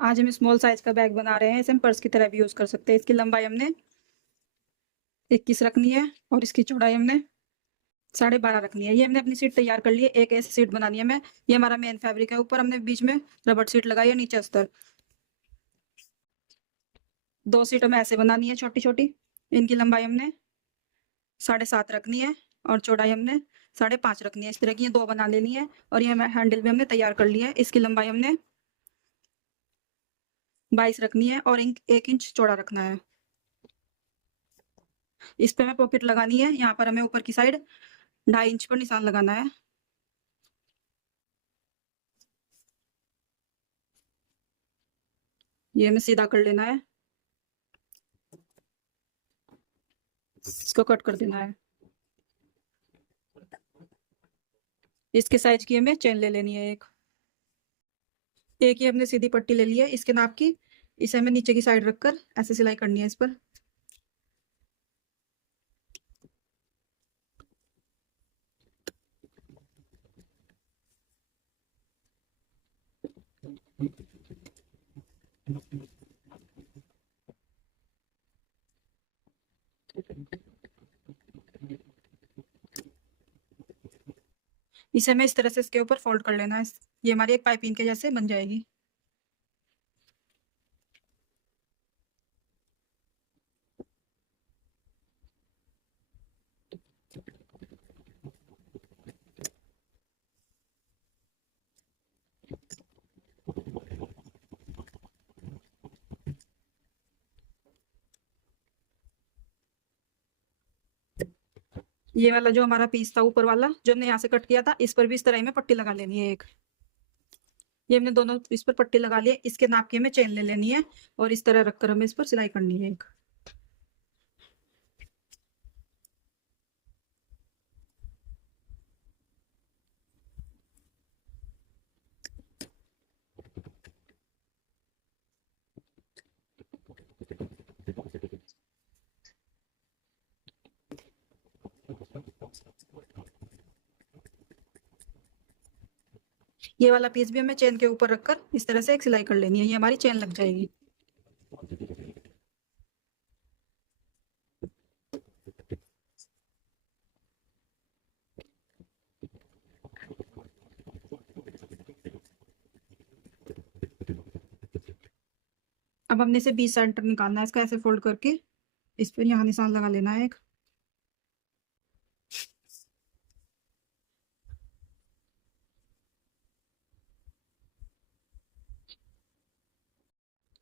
आज हम small size का बैग बना रहे हैं। इसे हम पर्स की तरह भी यूज कर सकते हैं। इसकी लंबाई हमने 21 रखनी है और इसकी चौड़ाई हमने 12.5 रखनी है। ये हमने अपनी सीट तैयार कर ली है। एक ऐसी सीट बनानी है हमें। ये हमारा मेन फैब्रिक है। ऊपर हमने बीच में रबड़ सीट लगाई है, नीचे अस्तर। 2 सीट हमें ऐसे बनानी है छोटी छोटी। इनकी लंबाई हमने 7.5 रखनी है और चौड़ाई हमने 5.5 रखनी है। इस तरह की ये 2 बना लेनी है। और ये हमें हैंडल भी हमने तैयार कर लिया है। इसकी लंबाई हमने 22 रखनी है और 1 इंच चौड़ा रखना है। इस पे हमें पॉकेट लगानी है। यहाँ पर हमें ऊपर की साइड 2.5 इंच पर निशान लगाना है। ये हमें सीधा कर लेना है। इसको कट कर देना है। इसके साइज की हमें चेन ले लेनी है। एक ही हमने सीधी पट्टी ले ली है इसके नाप की। इसे हमें नीचे की साइड रखकर ऐसे सिलाई करनी है इस पर। इसे हमें इस तरह से इसके ऊपर फोल्ड कर लेना है। ये हमारी एक पाइपिंग के जैसे बन जाएगी। ये वाला जो हमारा पीस था ऊपर वाला जो हमने यहाँ से कट किया था, इस पर भी इस तरह ही में पट्टी लगा लेनी है एक। ये हमने दोनों इस पर पट्टी लगा ली है। इसके नाप की हमें चेन ले लेनी है और इस तरह रखकर हमें इस पर सिलाई करनी है एक। ये वाला पीस भी हमें चेन के ऊपर रखकर इस तरह से एक सिलाई कर लेनी है। ये हमारी चेन लग जाएगी। अब हमने इसे 20 सेंटर निकालना है इसका। ऐसे फोल्ड करके इस पर यहाँ निशान लगा लेना है एक।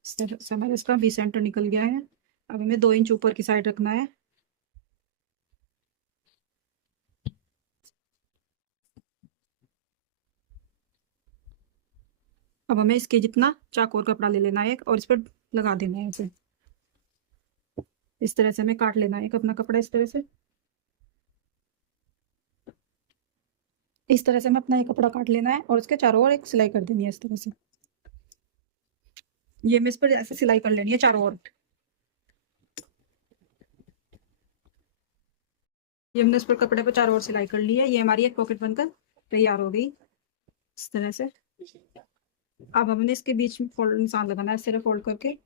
इस तरह से हमारा इसका 20 सेंटर निकल गया है। अब हमें 2 इंच ऊपर की साइड रखना है। अब हमें इसके जितना चाक और कपड़ा ले लेना है एक और इस पर लगा देना है इसे। इस तरह से हमें काट लेना है एक अपना कपड़ा इस तरह से। इस तरह से हमें अपना ये कपड़ा काट लेना है और उसके चारों ओर एक सिलाई कर देनी है इस तरह से। ये हमें इस पर ऐसे सिलाई कर लेनी है चारों ओर। ये हमने इस पर कपड़े पर चारों ओर सिलाई कर ली है। ये हमारी एक पॉकेट बनकर तैयार हो गई इस तरह से। अब हमने इसके बीच में फोल्ड निशान लगाना है इस तरह फोल्ड करके।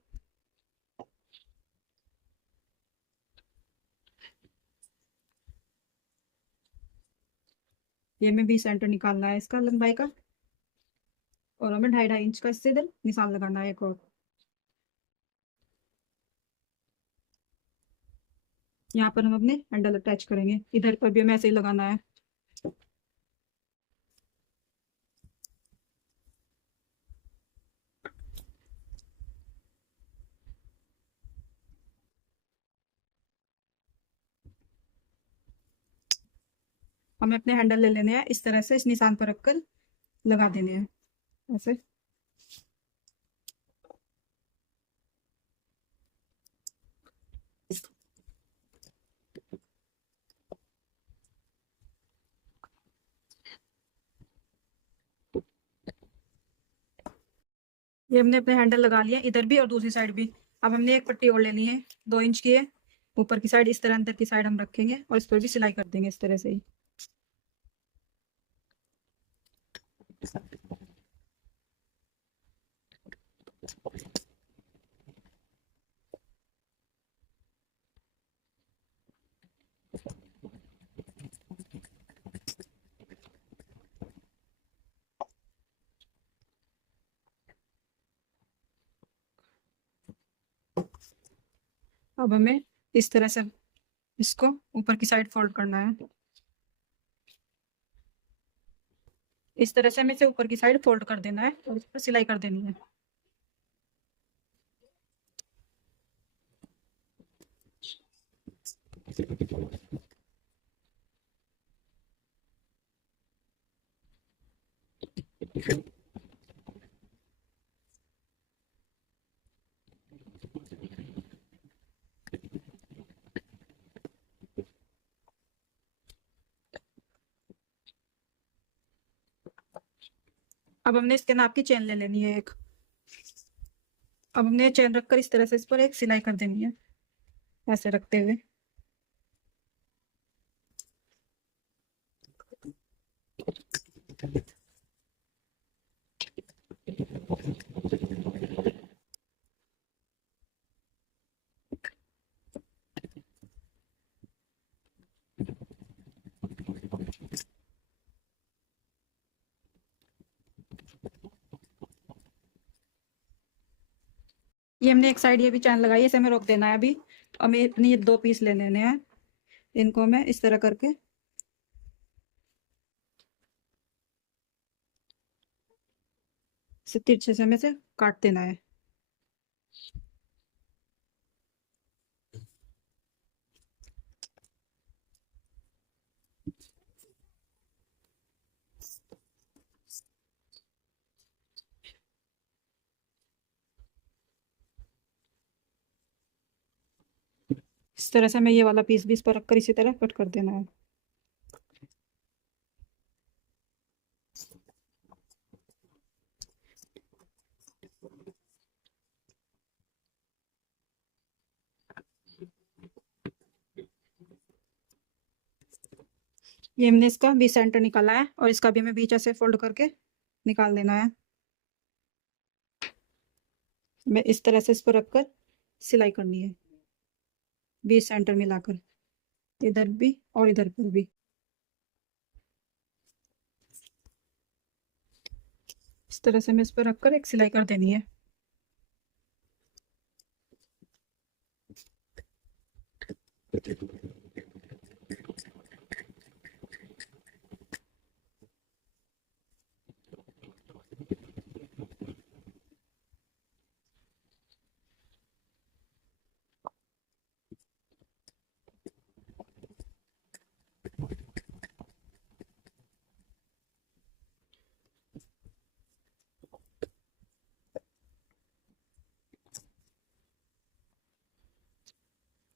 ये हमें 20 सेंटर निकालना है इसका लंबाई का और हमें 2.5 इंच का इससे इधर निशान लगाना है एक और। यहाँ पर हम अपने हैंडल अटैच करेंगे। इधर पर भी हमें ऐसे ही लगाना है। हमें अपने हैंडल ले लेने हैं इस तरह से इस निशान पर रखकर लगा देने हैं ऐसे। ये हमने अपने हैंडल लगा लिया इधर भी और दूसरी साइड भी। अब हमने एक पट्टी और लेनी है 2 इंच की है। ऊपर की साइड इस तरह अंदर की साइड हम रखेंगे और इस पर भी सिलाई कर देंगे इस तरह से ही। अब हमें इस तरह से इसको ऊपर की साइड फोल्ड करना है। इस तरह से हमें इसे ऊपर की साइड फोल्ड कर देना है और इस पर सिलाई कर देनी है। अब हमने इसके नाप की चेन ले लेनी है एक। अब हमने चेन रखकर इस तरह से इस पर एक सिलाई कर देनी है, ऐसे रखते हुए। ये हमने एक साइड ये भी चैन लगाई है, इसे हमें रोक देना है अभी। हमें अपनी ये 2 पीस ले लेने हैं, इनको हमें इस तरह करके तिरछे से हमें से काट देना है। इस तरह से हमें ये वाला पीस भी इस पर रखकर इसी तरह कट कर देना है। ये हमने इसका भी सेंटर निकाला है और इसका भी हमें बीच ऐसे फोल्ड करके निकाल देना है। मैं इस तरह से इस पर रखकर सिलाई करनी है, बीच सेंटर मिलाकर, इधर भी और इधर पर भी। इस तरह से हमें इस पर रखकर एक सिलाई कर देनी है।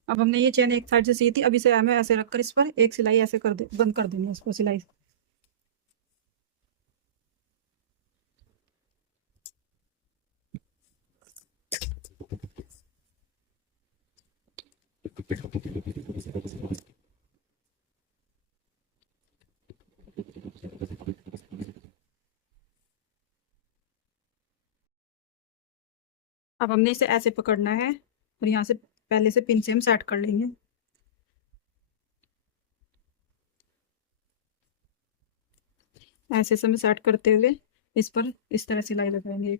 अब हमने ये चेन एक साइड से सी थी, अब इसे हमें ऐसे रखकर इस पर एक सिलाई ऐसे कर दे, बंद कर देनी है इसको सिलाई। अब हमने इसे ऐसे पकड़ना है और यहाँ से पहले से पिन से हम सेट कर लेंगे। ऐसे से हम सेट करते हुए इस पर इस तरह सिलाई लगाएंगे।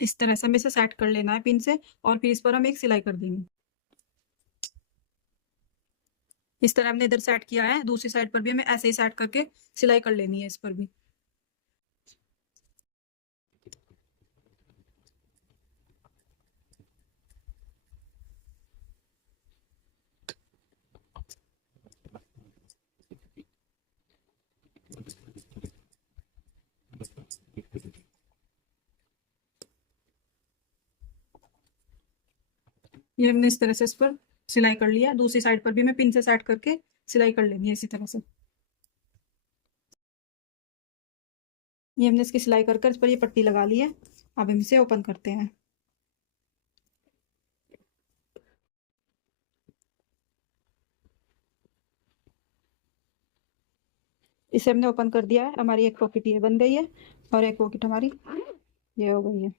इस तरह से हमें इसे सेट कर लेना है पिन से और फिर इस पर हम एक सिलाई कर देंगे। इस तरह हमने इधर सेट किया है, दूसरी साइड पर भी हमें ऐसे ही सेट करके सिलाई कर लेनी है इस पर भी। ये हमने इस तरह से इस पर सिलाई कर लिया, दूसरी साइड पर भी हमें पिन से सेट करके सिलाई कर लेनी है इसी तरह से। ये हमने इसकी सिलाई कर इस पर ये पट्टी लगा ली है। अब हम इसे ओपन करते हैं। इसे हमने ओपन कर दिया है, हमारी एक पॉकेट ये बन गई है और एक पॉकेट हमारी ये हो गई है।